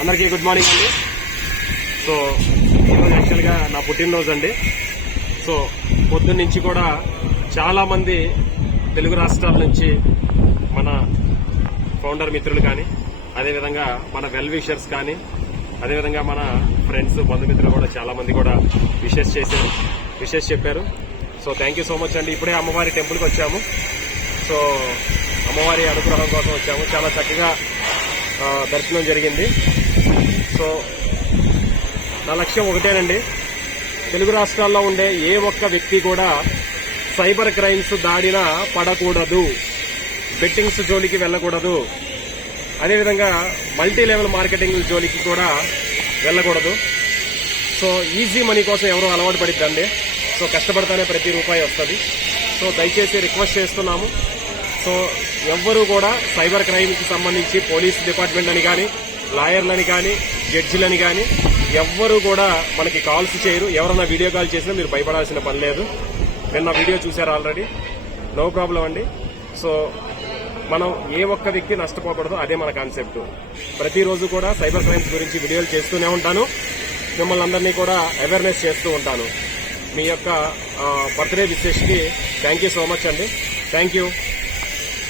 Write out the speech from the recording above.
అందరికీ good morning అండి. So ఈరోజు యాక్చువల్గా నా పుట్టినరోజు అండి. సో పొద్దున్న నుంచి కూడా చాలామంది తెలుగు రాష్ట్రాల నుంచి మన ఫౌండర్ మిత్రులు కానీ అదేవిధంగా మన వెల్ విషర్స్ కానీ అదేవిధంగా మన ఫ్రెండ్స్ బంధుమిత్రులు కూడా చాలామంది కూడా విషెస్ చేశారు. విషెస్ చెప్పారు. So thank you so much అండి. ఇప్పుడే అమ్మవారి టెంపుల్కి వచ్చాము. సో అమ్మవారి అనుగ్రహం కోసం వచ్చాము. చాలా చక్కగా దర్శనం జరిగింది. సో నా లక్ష్యం ఒకటేనండి. తెలుగు రాష్ట్రాల్లో ఉండే ఏ ఒక్క వ్యక్తి కూడా సైబర్ క్రైమ్స్ దాడిన పడకూడదు. బెట్టింగ్స్ జోలికి వెళ్ళకూడదు. అదేవిధంగా మల్టీ లెవెల్ మార్కెటింగ్ జోలికి కూడా వెళ్ళకూడదు. సో ఈజీ మనీ కోసం ఎవరో అలవాటు పడిద్దండి. సో కష్టపడితేనే ప్రతి రూపాయి వస్తుంది. సో దయచేసి రిక్వెస్ట్ చేస్తున్నాము. సో ఎవ్వరూ కూడా సైబర్ క్రైమ్కి సంబంధించి పోలీస్ డిపార్ట్మెంట్ అని కానీ లాయర్లని కానీ జడ్జిలని కానీ ఎవ్వరూ కూడా మనకి కాల్స్ చేయరు. ఎవరన్నా వీడియో కాల్ చేసినా మీరు భయపడాల్సిన పని లేదు. నిన్న వీడియో చూశారు ఆల్రెడీ. నో ప్రాబ్లం అండి. సో మనం ఏ ఒక్క వ్యక్తి నష్టపోకూడదు. అదే మన కాన్సెప్ట్. ప్రతిరోజు కూడా సైబర్ క్రైమ్స్ గురించి వీడియోలు చేస్తూనే ఉంటాను. మిమ్మల్ని అందరినీ కూడా అవేర్నెస్ చేస్తూ ఉంటాను. మీ యొక్క బర్త్డే విశేష్కి థ్యాంక్ యూ సో మచ్ అండి. Thank you.